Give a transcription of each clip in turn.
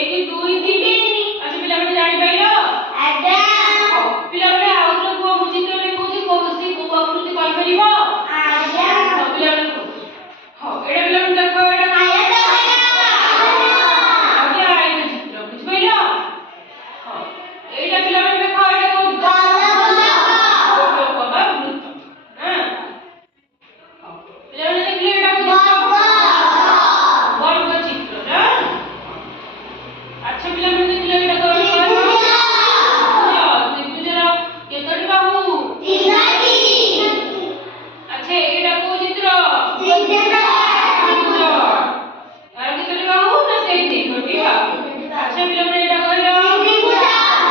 ଏକ ଦୁଇ ତିନି। ଆଚ୍ଛା ପିଲାମାନେ ଜାଣିପାରିଲ? ଆଜ୍ଞା। ପିଲାମାନେ ଆଉ ଥରେ କୁହ, ମୁଁ ଚିତ୍ର ଦେଖଉଛି, କୌଣସି କୋଉ ଆକୃତି କରିପାରିବ? ଆଜ୍ଞା। ପିଲାମାନେ କୁହ। ହଁ ଏଇଟା ପିଲାମାନେ ଦେଖ, ଏଇଟା ଆଜ୍ଞା ଏଇଟା ଚିତ୍ର ବୁଝିପାରିଲ? ହଁ ଏଇଟା ପିଲାମାନେ ଦେଖ, ଏଇଟା କୋଉ ବୃତ୍ତ ହଁ ପିଲାମାନେ ଦେଖିଲେ ଏଇଟା କୋଉ ବର୍ଗ ଚିତ୍ର ନା? ଆଚ୍ଛା ପିଲାମାନେ ଦେଖିଲେ ଏଇଟା କୋଉ ତ୍ରିଭୁଜର କେତୋଟି ବାହୁ? ତିନୋଟି। ଆଚ୍ଛା ଏଇଟା କୋଉ ଚିତ୍ର? ତ୍ରିଭୁଜ। ତାର କେତୋଟି ବାହୁ? ନା ସେଇ ତିନୋଟି ବାହୁ। ଆଚ୍ଛା ପିଲାମାନେ ଏଇଟା କହିଲ ତ୍ରିଭୁଜ।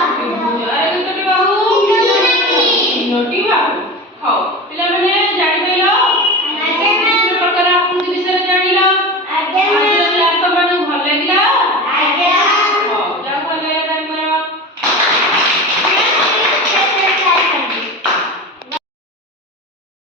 ତ୍ରିଭୁଜ ଆର କେତୋଟି ବାହୁ? ତିନୋଟି ବାହୁ। ହଉ ପିଲାମାନେ